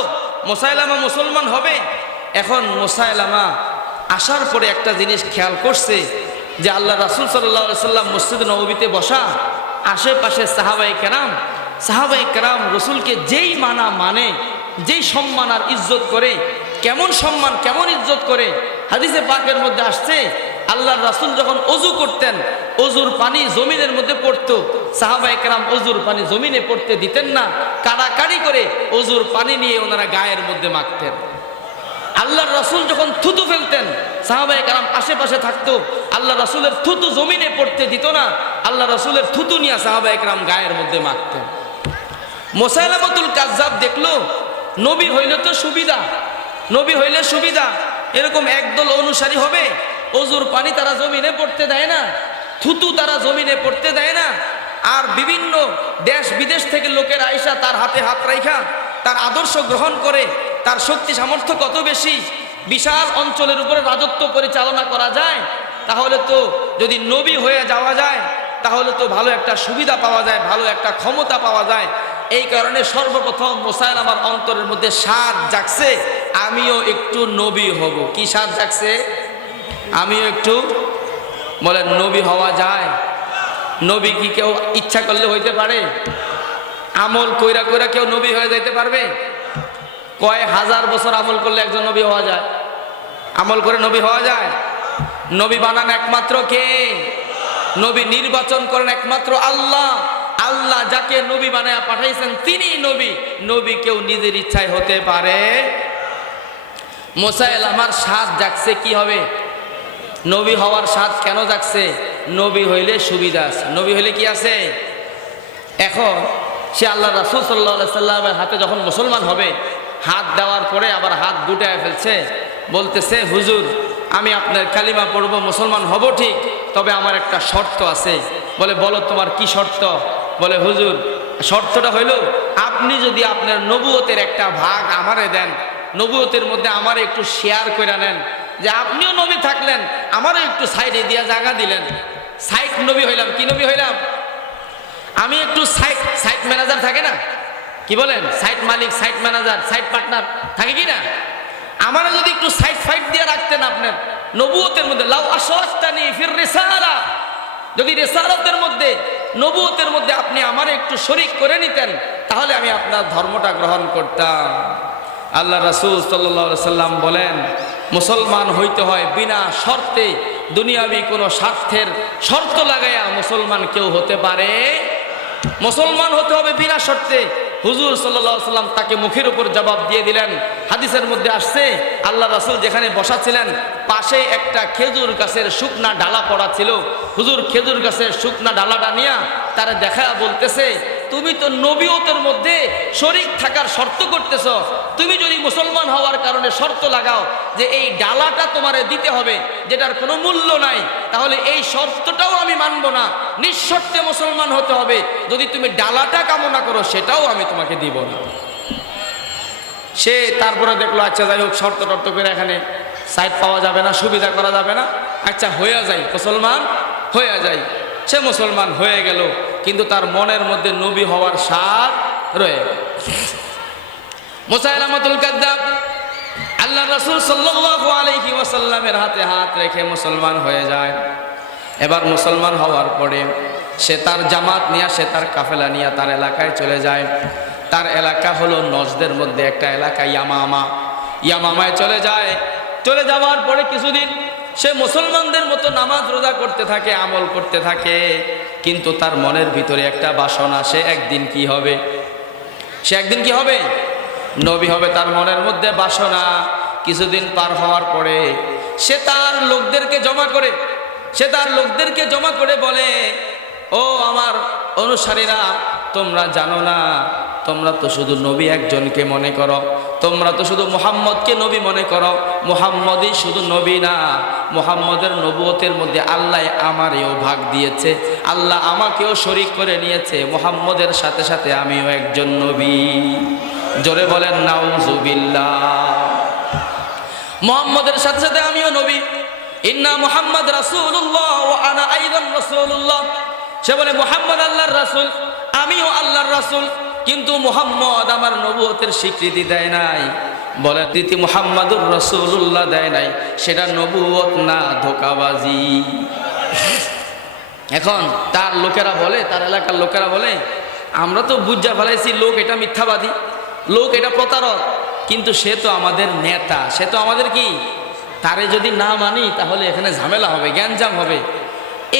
মুসাইলামা মুসলমান হবে, এখন মুসাইলামা আসার পরে একটা জিনিস খেয়াল করছে যে আল্লাহ রাসূল সাল্লাল্লাহু আলাইহি সাল্লাম মসজিদ নববীতে বসা, আশেপাশে সাহাবায়ে কেরাম রসুলকে যেই মানে, যেই সম্মান আর ইজ্জত করে, কেমন সম্মান কেমন ইজ্জত করে। হাদিসে পাকের মধ্যে আসছে আল্লাহর রাসূল যখন ওযু করতেন, ওযুর পানি জমিনের মধ্যে পড়তো, সাহাবায়ে কেরাম ওযুর পানি জমিনে পড়তে দিতেন না, কাড়াকাড়ি করে ওযুর পানি নিয়ে ওনারা গায়ের মধ্যে মাখতেন। আল্লাহর রাসূল যখন থুতু ফেলতেন, সাহাবায়ে কেরাম আশেপাশে থাকতো, আল্লাহ রাসূলের থুতু জমিনে পড়তে দিত না, আল্লাহ রাসূলের থুতু নিয়ে সাহাবায়ে কেরাম গায়ের মধ্যে মাখতেন। মুসাইলামাতুল কাজ্জাব দেখলো নবী হইলে তো সুবিধা, নবী হইলে সুবিধা, এরকম একদল অনুসারী হবে, ওযুর পানি তারা জমিনে পড়তে দেয় না, থুতু তারা জমিনে পড়তে দেয় না, আর বিভিন্ন দেশ বিদেশ থেকে লোকের আইসা তার হাতে হাত রাইখা তার আদর্শ গ্রহণ করে, তার শক্তি সামর্থ্য কত বেশি, বিশাল অঞ্চলের উপরে রাজত্ব পরিচালনা করা যায়, তাহলে তো যদি নবী হয়ে যাওয়া যায় তাহলে তো ভালো একটা সুবিধা পাওয়া যায়, ভালো একটা ক্ষমতা পাওয়া যায়। এই কারণে সর্বপ্রথম মুসাইলামার অন্তরের মধ্যে স্বাদ জাগছে, আমিও একটু নবী হব। কি স্বাদ জাগছে? আমিও একটু, বলেন নবী হওয়া যায়? নবী কি কেউ ইচ্ছা করলে হইতে পারে? আমল কইরা কইরা কেউ নবী হয়ে যাইতে পারবে? কয় হাজার বছর আমল করলে একজন নবী হওয়া যায়? আমল করে নবী হওয়া যায়? নবী বানান একমাত্র কে? নবী নির্বাচন করেন একমাত্র আল্লাহ। আল্লাহ যাকে নবী বানায়া পাঠাইছেন তিনি নবী। নবী কেউ নিজের ইচ্ছায় হতে পারে? মুসাইলামার স্বাদ জাগছে, কি হবে? নবী হওয়ার স্বাদ কেন জাগছে? নবী হইলে সুবিধা আছে, নবী হইলে কি আছে? এখন সে আল্লাহ রাসূল সাল্লাল্লাহু আলাইহি সাল্লামের হাতে যখন মুসলমান হবে, হাত দেওয়ার পরে আবার হাত গুটায় ফেলছে, বলতেছে, হুজুর আমি আপনার কালিমা পড়ব, মুসলমান হব ঠিক, তবে আমার একটা শর্ত আছে। বলে, বলো তোমার কি শর্ত? বলে, হুজুর শর্তটা হইল আপনি যদি আপনার নবুয়তের একটা ভাগ আমারে দেন, নবুয়তের মধ্যে আমারে একটু শেয়ার করে নেন, যে আপনিও নবী থাকলেন, আমারও একটু সাইডে দিয়া জায়গা দিলেন, সাইট নবী হইলাম। কি নবী হইলাম? আমি একটু সাইট ম্যানেজার থাকে না, কি বলেন, সাইট মালিক, সাইট ম্যানেজার, সাইট পার্টনার থাকে কি না? আমারও যদি একটু সাইট ফাইট দিয়ে রাখতেন আপনার, নবুয়তের মধ্যে, লাউ আশরাকতানি ফির রিসালা, যদি রিসালাতের মধ্যে, নবুয়তের মধ্যে আপনি আমার একটু শরীক করে নিতেন তাহলে আমি আপনার ধর্মটা গ্রহণ করতাম। আল্লাহ রাসূল সাল্লাল্লাহু আলাইহি সাল্লাম বলেন, মুসলমান হইতে হয় বিনা শর্তে, দুনিয়াবি কোনো স্বার্থের শর্ত লাগাইয়া মুসলমান কেউ হতে পারে, মুসলমান হতে হবে বিনা শর্তে। হুজুর সাল্লাল্লাহু আলাইহি সাল্লাম তাকে মুখের উপর জবাব দিয়ে দিলেন। হাদিসের মধ্যে আসছে, আল্লাহ রাসূল যেখানে বসা ছিলেন পাশে একটা খেজুর গাছের শুকনা ডালা পড়া ছিল। হুজুর খেজুর গাছের শুকনা ডালাটা নিয়ে তারা দেখা বলতেছে, তুমি তো নবীয়তের মধ্যে শরীক থাকার শর্ত করতেছ, তুমি যদি মুসলমান হওয়ার কারণে শর্ত লাগাও যে এই ডালাটা তোমারে দিতে হবে যেটার কোনো মূল্য নাই, তাহলে এই শর্তটাও আমি মানব না, নিঃশর্তে মুসলমান হতে হবে। যদি তুমি ডালাটা কামনা করো সেটাও আমি তোমাকে দিব না। সে তারপরে দেখলো, আচ্ছা যাই হোক, শর্ত টর্ত করে এখানে সাইড পাওয়া যাবে না, সুবিধা করা যাবে না, আচ্ছা হয়ে যায়, মুসলমান হয়ে যায়। সে মুসলমান হয়ে গেল, কিন্তু তার মনের মধ্যে নবী হওয়ার স্বাদ রয়ে গেল। মুসাইলামাতুল কাযযাব আল্লাহ রাসূল সাল্লাল্লাহু আলাইহি ওয়াসাল্লামের হাতে হাত রেখে মুসলমান হয়ে যায়। এবার মুসলমান হওয়ার পরে সে তার জামাত নিয়ে, সে তার কাফেলা নিয়ে তার এলাকায় চলে যায়। তার এলাকা হলো নজদের মধ্যে একটা এলাকা, ইয়ামামা। ইয়ামামায় চলে যায়। চলে যাওয়ার পরে কিছুদিন সে মুসলমানদের মতো নামাজ রোজা করতে থাকে, আমল করতে থাকে, কিন্তু তার মনের ভিতরে একটা বাসনা, সে একদিন কি হবে, সে একদিন কি হবে, নবী হবে। তার মনের মধ্যে বাসনা। কিছুদিন পার হওয়ার পরে সে তার লোকদেরকে জমা করে বলে, ও আমার অনুসারীরা, তোমরা জানো না, তোমরা তো শুধু নবী একজনকে মনে করো, তোমরা তো শুধু মুহাম্মদকে নবী মনে করো। মুহাম্মদই শুধু নবী না, মুহাম্মদের নবুয়তের মধ্যে আল্লাহ আমারও ভাগ দিয়েছে, আল্লাহ আমাকেও শরীক করে নিয়েছে, মুহাম্মদের সাথে সাথে আমিও একজন নবী। জোরে বলেন নাউজুবিল্লাহ। মুহাম্মদের সাথে সাথে আমিও নবী। ইন্না মুহাম্মদ রাসূলুল্লাহ ওয়া আনা আইদান রাসূলুল্লাহ। সে বলে, মুহাম্মদ আল্লাহর রাসূল, আমিও আল্লাহর রাসূল, কিন্তু মুহাম্মদ আমার নবুয়তের স্বীকৃতি দেয় নাই। বলে, দিতি মুহাম্মাদুর রাসূলুল্লাহ দেয় নাই, সেটা নবুয়ত না, ধোঁকাবাজি। এখন তার লোকেরা বলে, তার এলাকার লোকেরা বলে, আমরা তো বুঝা ফেলাইছি লোক এটা মিথ্যাবাদী, লোক এটা প্রতারক, কিন্তু সে তো আমাদের নেতা, সে তো আমাদের কি, তারে যদি না মানি তাহলে এখানে ঝামেলা হবে, গ্যাঞ্জাম হবে।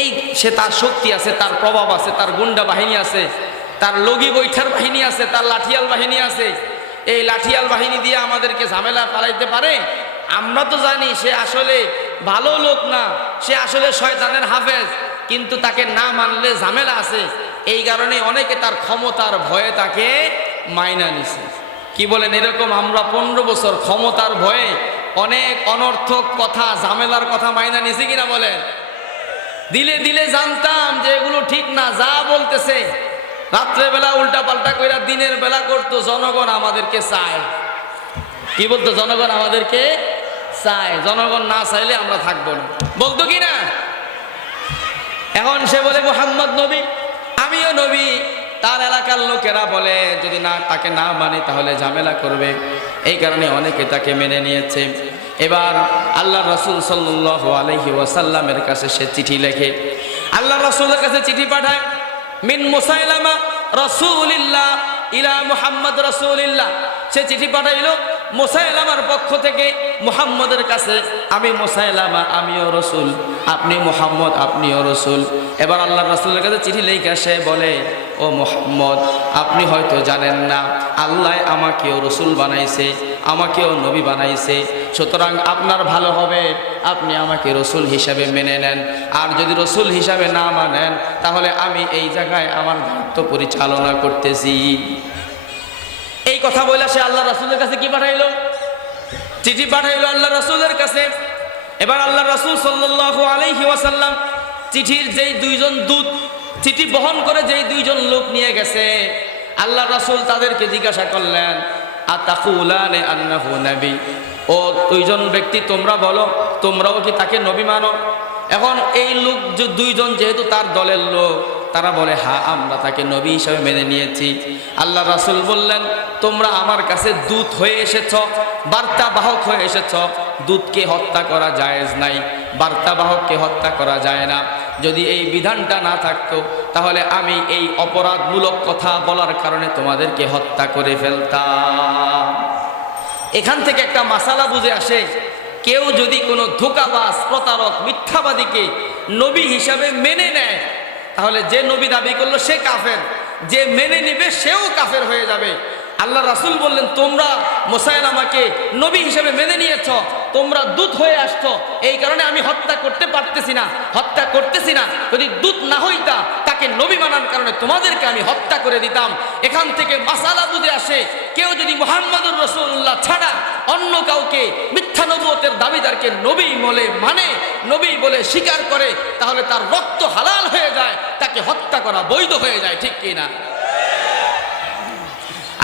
এই সে, তার শক্তি আছে, তার প্রভাব আছে, তার গুন্ডা বাহিনী আছে, তার লগি বৈঠার বাহিনী আছে, তার লাঠিয়াল বাহিনী আছে। এই লাঠিয়াল বাহিনী দিয়ে আমাদেরকে ঝামেলা পালাইতে পারে। আমরা তো জানি সে আসলে ভালো লোক না, সে আসলে শয়তানের হাফেজ, কিন্তু তাকে না মানলে ঝামেলা আছে। এই কারণে অনেকে তার ক্ষমতার ভয়ে তাকে মাইনা নিছে। কি বলেন, এরকম আমরা 15 বছর ক্ষমতার ভয়ে অনেক অনর্থক কথা, ঝামেলার কথা মাইনা নিছি কিনা বলেন? দিলে দিলে জানতাম যে এগুলো ঠিক না, যা বলতেছে রাত্রেবেলা উল্টা পাল্টা কইরা দিনের বেলা করতো। জনগণ আমাদেরকে চায়, কি বলতো, জনগণ আমাদেরকে চায়, জনগণ না চাইলে আমরা থাকবো না, বলতো কি না? এখন সে বলে মুহাম্মদ নবী, আমিও নবী। তার এলাকার লোকেরা বলে যদি না, তাকে না মানে তাহলে ঝামেলা করবে, এই কারণে অনেকে তাকে মেনে নিয়েছে। এবার আল্লাহ রাসূল সাল্লাল্লাহু আলাইহি ওয়াসাল্লামের কাছে সে চিঠি লেখে, আল্লাহ রাসূলের কাছে চিঠি পাঠায়, মিন মুসাইলামা রাসূলিল্লাহ ইলা মুহাম্মদ রাসূলিল্লাহ। সে চিঠি পাঠাইলো মুসাইলামার পক্ষ থেকে মুহাম্মদের কাছে, আমি মুসাইলামা, আমিও রসুল, আপনি মুহাম্মদ, আপনিও রসুল। এবার আল্লাহ রাসূলের কাছে চিঠি লেখা সে বলে, ও মুহাম্মদ, আপনি হয়তো জানেন না, আল্লাহ আমাকেও রসুল বানাইছে, আমাকেও নবী বানাইছে, সুতরাং আপনার ভালো হবে আপনি আমাকে রসুল হিসাবে মেনে নেন। আর যদি রসুল হিসাবে না মানেন তাহলে আমি এই জায়গায় আমার দায়িত্ব পরিচালনা করতেছি। এই কথা বলে সে আল্লাহ রাসূলের কাছে কি পাঠাইলো, চিঠি পাঠাইলো আল্লাহ রাসূলের কাছে। এবার আল্লাহ রাসূল সাল্লাল্লাহু আলাইহি ওয়াসাল্লাম চিঠির যেই দুইজন দূত, চিঠি বহন করে যেই দুইজন লোক নিয়ে গেছে, আল্লাহ রাসূল তাদেরকে জিজ্ঞাসা করলেন, আতাকুলানে আন্নাহু নবী, ও দুইজন ব্যক্তি তোমরা বলো, তোমরাও কি তাকে নবী মানো? এখন এই লোক যে দুইজন যেহেতু তার দলের লোক, তারা বলে হ্যাঁ, আমরা তাকে নবী হিসাবে মেনে নিয়েছি। আল্লাহ রাসূল বললেন, তোমরা আমার কাছে দূত হয়ে এসেছ, বার্তা বাহক হয়ে এসেছ, দূতকে হত্যা করা জায়েজ নাই, বার্তাবাহককে হত্যা করা যায় না। যদি এই বিধানটা না থাকতো তাহলে আমি এই অপরাধমূলক কথা বলার কারণে তোমাদেরকে হত্যা করে ফেলতাম। এখান থেকে একটা মাসালা বুঝে আসে, কেউ যদি কোনো ধোঁকাবাজ, প্রতারক, মিথ্যাবাদীকে নবী হিসাবে মেনে নেয় তাহলে যে নবী দাবি করলো সে কাফের, যে মেনে নিবে সেও কাফের হয়ে যাবে। আল্লাহ রাসূল বললেন, তোমরা মুসাইলামাকে নবী হিসেবে মেনে নিয়েছ, তোমরা দূত হয়ে আসছো, এই কারণে আমি হত্যা করতে করতেছি না। যদি দূত না হইতা তাকে নবী মানার কারণে তোমাদেরকে আমি হত্যা করে দিতাম। এখান থেকে মাসালা বুঝে আসে, কেউ যদি মুহাম্মদুর রাসূলুল্লাহ ছাড়া অন্য কাউকে মিথ্যা নবুয়তের দাবিদারকে নবী বলে মানে, নবী বলে স্বীকার করে, তাহলে তার রক্ত হালাল হয়ে যায়, তাকে হত্যা করা বৈধ হয়ে যায়, ঠিক কি না?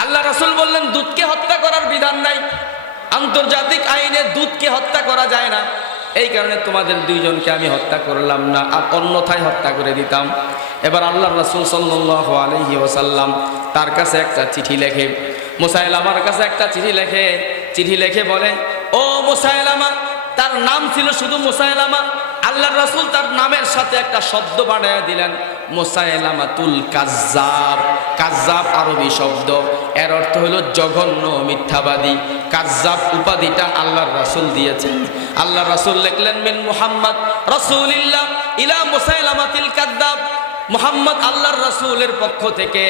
আল্লাহ রাসূল বললেন দূতকে হত্যা করার বিধান নাই, আন্তর্জাতিক আইনে দূতকে হত্যা করা যায় না, এই কারণে তোমাদের দুইজনকে আমি হত্যা করলাম না, আর অন্যথায় হত্যা করে দিতাম। এবার আল্লাহ রাসূল সাল্লাল্লাহু আলাইহি ওয়াসাল্লাম তার কাছে একটা চিঠি লেখে, মুসাইলামার কাছে একটা চিঠি লেখে বলে, ও মুসাইলামা, তার নাম ছিল শুধু মুসাইলামা, আল্লাহ রাসূল তার নামের সাথে একটা শব্দ বাড়ায়া দিলেন, মুসাইলামাতুল কাজ্জাব। কাজ্জাব আরবি শব্দ, এর অর্থ হলো জঘন্য মিথ্যাবাদী। কাজ্জাব উপাধিটা আল্লাহর রাসূল দিয়েছেন। আল্লাহ রাসূল লিখলেন, মিন মুহাম্মদ রাসূলিল্লাহ ইলা মুসাইলামাতিল কাজ্জাব। মুহাম্মদ আল্লাহর রাসূলের পক্ষ থেকে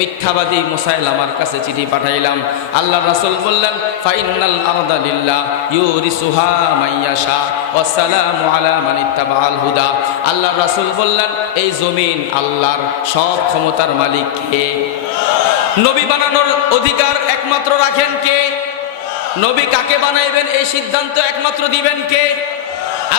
মিথ্যাবাদী মুসাইলামার কাছে চিঠি পাঠাইলাম। আল্লাহর রাসূল বললেন, ফাইনাল আরদা লিল্লাহ ইউরিসুহা মাইয়াশা ওয়া সালামু আলা মান ইত্তাবাআল হুদা। আল্লাহর রাসূল বললেন, এই জমিন আল্লাহর, সব ক্ষমতার মালিক কে? নবী বানানোর অধিকার একমাত্র রাখেন কে? নবী কাকে বানাইবেন এই সিদ্ধান্ত একমাত্র দিবেন কে?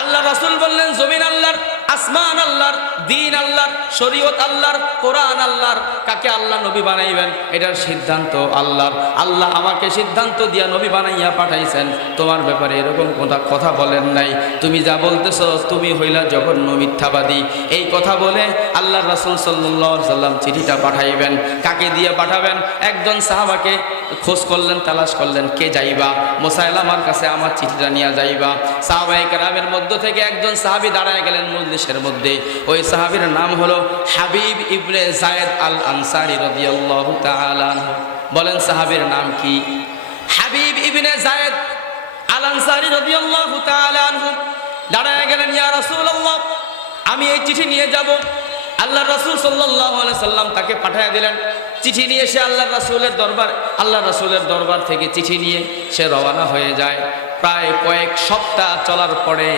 আল্লাহ রাসূল বললেন, জমিন আল্লাহর, আসমান আল্লাহর, দিন আল্লাহর, শরীয়ত আল্লাহর, কোরআন আল্লাহর, কাকে আল্লাহ নবী বানাইবেন এটার সিদ্ধান্ত আল্লাহর। আল্লাহ আমাকে সিদ্ধান্ত দিয়া নবী বানাইয়া পাঠাইছেন, তোমার ব্যাপারে এরকম কথা বলেন নাই। তুমি যা বলতেছো তুমি হইলা জঘন্য মিথ্যাবাদী। এই কথা বলে আল্লাহ রাসূল সাল্লাল্লাহু আলাইহি সাল্লাম চিঠিটা পাঠাইবেন। কাকে দিয়ে পাঠাবেন? একজন সাহাবাকে খোঁজ করলেন, তালাশ করলেন, কে যাইবা? মুসাইলামার কাছে আমার চিঠিটা নিয়ে যাইবা। সাহাবায়ে কেরামের মধ্য থেকে একজন সাহাবী দাঁড়ায় গেলেন মজলিসের মধ্যে। ওই সাহাবীর নাম হলো হাবিব ইবনে যায়েদ আল আনসারী রাদিয়াল্লাহু তাআলা আনহু। বলেন সাহাবীর নাম কি? হাবিব ইবনে যায়েদ আল আনসারী রাদিয়াল্লাহু তাআলা আনহু দাঁড়ায় গেলেন, ইয়া রাসূলুল্লাহ, আমি এই চিঠি নিয়ে যাব। আল্লাহ রাসূল সাল্লাল্লাহু আলাইহি সাল্লাম তাকে পাঠিয়ে দিলেন। চিঠি নিয়ে সে আল্লাহ রাসূলের দরবার থেকে চিঠি নিয়ে সে রওনা হয়ে যায়। প্রায় কয়েক সপ্তাহ চলার পরে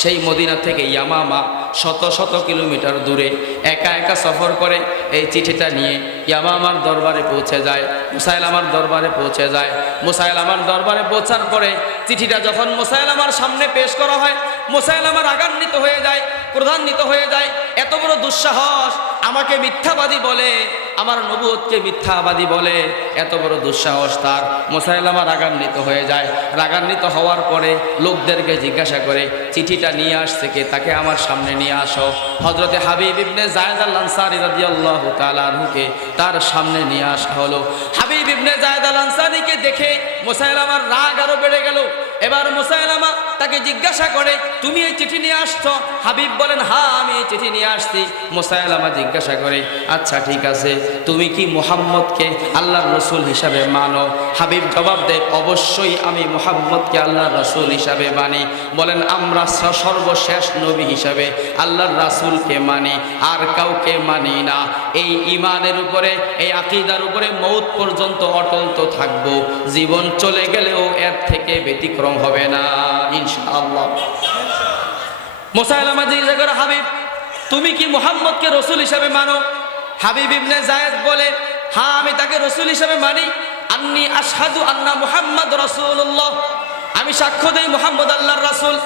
সেই মদিনা থেকে ইয়ামামা শত শত কিলোমিটার দূরে একা একা সফর করে এই চিঠিটা নিয়ে ইয়ামামার দরবারে পৌঁছে যায়, মুসাইলামার দরবারে পৌঁছে যায়। মুসাইলামার দরবারে পৌঁছার পরে চিঠিটা যখন মুসাইলামার সামনে পেশ করা হয়, মুসাইলামা রাগান্বিত হয়ে যায়, ক্রোধান্বিত হয়ে যায়। এত বড় দুঃসাহস, আমাকে মিথ্যাবাদী বলে, আমার নবুয়তকে মিথ্যাবাদী বলে, এত বড় দুঃসাহস তার। মুসাইলামা রাগান্বিত হয়ে যায়। রাগান্বিত হওয়ার পরে লোকদেরকে জিজ্ঞাসা করে, চিঠিটা নিয়ে আসছে কে? তাকে আমার সামনে নিয়ে আসো। হযরতে হাবিব ইবনে যায়েদ আল আনসারী রাদিয়াল্লাহু তাআলা আনহুকে তার সামনে নিয়ে আসা হলো। হাবিব ইবনে যায়েদ আল আনসারীকে দেখে মুসাইলামার রাগ আরো বেড়ে গেল। এবার মুসাইলামা তাকে জিজ্ঞাসা করে, তুমি এই চিঠি নিয়ে আসছো? হাবিব বলেন, হ্যাঁ আমি এই চিঠি নিয়ে আসছি। মুসাইলামা জিজ্ঞাসা করে, আচ্ছা ঠিক আছে, তুমি কি মুহাম্মদকে আল্লাহর রাসূল হিসাবে মানো? হাবিব জবাব দেয়, অবশ্যই আমি মুহাম্মদকে আল্লাহর রাসূল হিসাবে মানি। বলেন, আমরা সর্বশেষ নবী হিসাবে আল্লাহর রাসূলকে মানি, আর কাউকে মানি না। এই ঈমানের উপরে, এই আকীদার উপরে মওত পর্যন্ত অটল তো থাকবো, জীবন চলে গেলেও এর থেকে ব্যতিক্রম হবে না ইনশাআল্লাহ। মুসাইলামা জিজ্ঞাসা করে, হাবিব তুমি কি মুহাম্মদকে রাসূল হিসাবে মানো? হাবিব ইবনে যায়েদ বলে, হ্যাঁ আমি তাকে রাসূল হিসাবে মানি। আন্নী আশহাদু আন্না মুহাম্মদ রাসূলুল্লাহ, আমি সাক্ষ্য দেই মুহাম্মদ আল্লাহর রাসূল।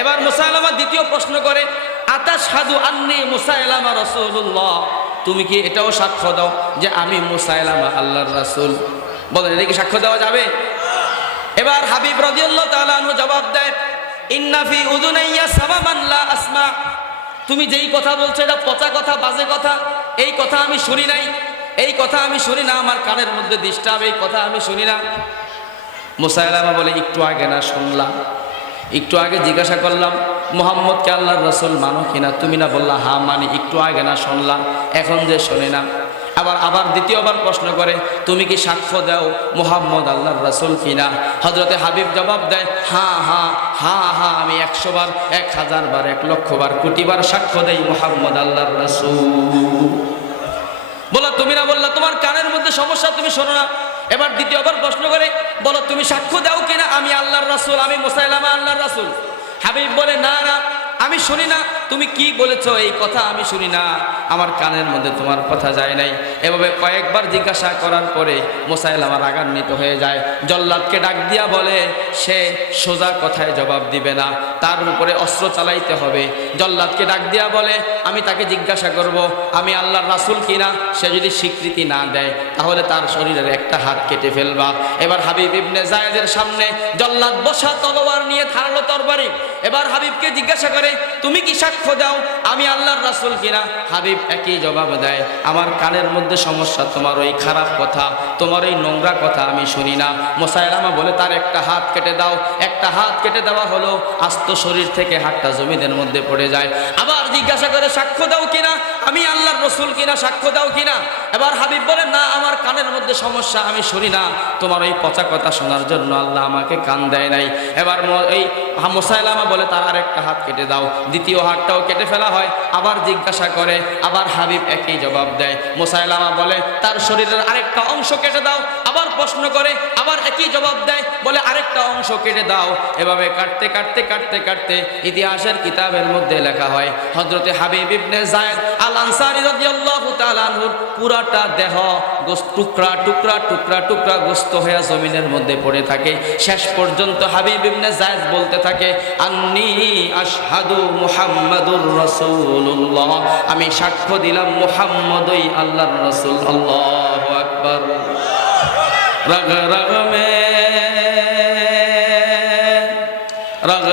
এবার মুসাইলামা দ্বিতীয় প্রশ্ন করে, আতাশহাদু আন্নী মুসাইলামা রাসূলুল্লাহ, তুমি কি এটাও সাক্ষ্য দাও যে আমি মুসাইলামা আল্লাহর রাসূল? বলেন, এটা কি সাক্ষ্য দেওয়া যাবে? এবার হাবিব রাদিয়াল্লাহু তাআলা আনহু জবাব দেয়, ইন্না ফি উযুনাইয়া সামামান লা আসমা, তুমি যেই কথা বলছো এটা পচা কথা, বাজে কথা, এই কথা আমি শুনি নাই, এই কথা আমি শুনি না, আমার কানের মধ্যে ডিস্টার্ব, এই কথা আমি শুনি না। মুসাইলামা বলে, একটু আগে না শুনলাম? একটু আগে জিজ্ঞাসা করলাম মুহাম্মদকে আল্লাহর রাসূল মানো কিনা, তুমি না বললা হ্যাঁ মানি, একটু আগে না শুনলাম, এখন যে শুনি না। আবার দ্বিতীয়বার প্রশ্ন করে তুমি কি সাক্ষ্য দাও মুহাম্মদ আল্লাহর রাসূল কিনা? হযরতে হাবিব জবাব দেয় হ্যাঁ হ্যাঁ হ্যাঁ হ্যাঁ, আমি 100 বার, 1000 বার, 1 লক্ষ বার, কোটি বার সাক্ষ্য দেই মুহাম্মদ আল্লাহর রাসূল। বলো তুমি না বললা তোমার কানের মধ্যে সমস্যা, তুমি শোনো না। এবার দ্বিতীয়বার প্রশ্ন করে বলো তুমি সাক্ষ্য দাও কিনা আমি আল্লাহর রাসূল, আমি মুসাইলামা আল্লাহর রাসূল? হাবিব বলে না না, আমি শুনি না, তুমি কি বলেছো এই কথা আমি শুনি না, আমার কানের মধ্যে তোমার কথা যায় নাই। এভাবে কয়েকবার জিজ্ঞাসা করার পরে মুসাইলামা রাগান্বিত হয়ে যায়, জল্লাদকে ডাক দিয়া বলে সে সোজা কথায় জবাব দিবে না, তার উপরে অস্ত্র চালাইতে হবে। জল্লাদকে ডাক দিয়া বলে আমি তাকে জিজ্ঞাসা করব আমি আল্লাহর রাসূল কিনা, সে যদি স্বীকৃতি না দেয় তাহলে তার শরীরের একটা হাত কেটে ফেলবা। এবার হাবিব ইবনে যায়েদের সামনে জল্লাদ বসা তলোয়ার নিয়ে ধারালো তরবারি। এবার হাবিবকে জিজ্ঞাসা করে তুমি কি সাক্ষ্য দাও আমি আল্লাহর রাসূল কিনা? হাবিব একই জবাব দেয় আমার কানের মধ্যে সমস্যা, তোমার ওই খারাপ কথা, তোমার ওই নোংরা কথা আমি শুনি না। মুসাইলামা বলে তার একটা হাত কেটে দাও। একটা হাত কেটে দেওয়া হলো, আস্ত শরীর থেকে হাতটা জমিনের মধ্যে পড়ে যায়। আবার জিজ্ঞাসা করে সাক্ষ্য দাও কিনা আমি আল্লাহর রাসূল কিনা, সাক্ষ্য দাও কিনা? এবার হাবিব বলে না আমার কানের মধ্যে সমস্যা, আমি শুনি না, তোমার ওই পচা কথা শোনার জন্য আল্লাহ আমাকে কান দেয় নাই। এবার এই মুসাইলামা বলে তার আরেকটা হাত কেটে দাও। দ্বিতীয় হাতটাও কেটে ফেলা হয়। আবার জিজ্ঞাসা করে, আবার হাবিব একই জবাব দেয়। মুসাইলামা বলে তার শরীরের আরেকটা অংশ কেটে দাও। আবার প্রশ্ন করে, আবার একই জবাব দেয়, বলে আরেকটা অংশ কেটে দাও। এভাবে কাটতে কাটতে কাটতে কাটতে ইতিহাসের কিতাবের মধ্যে লেখা হয় হযরতে হাবিব ইবনে যায়েদ আল আনসারী রাদিয়াল্লাহু তাআলা আনহুর পুরাটা দেহ টুকরা টুকরা টুকরা টুকরা গোস্ত হয়ে জমিনের মধ্যে পড়ে থাকে। শেষ পর্যন্ত হাবিব ইবনে যায়েদ বলতে থাকে আন্নী আশহাদু মুহাম্মাদুর রাসূলুল্লাহ, আমি সাক্ষ্য দিলাম মুহাম্মদই আল্লাহর রাসূল। আল্লাহু আকবার। रग रग में रग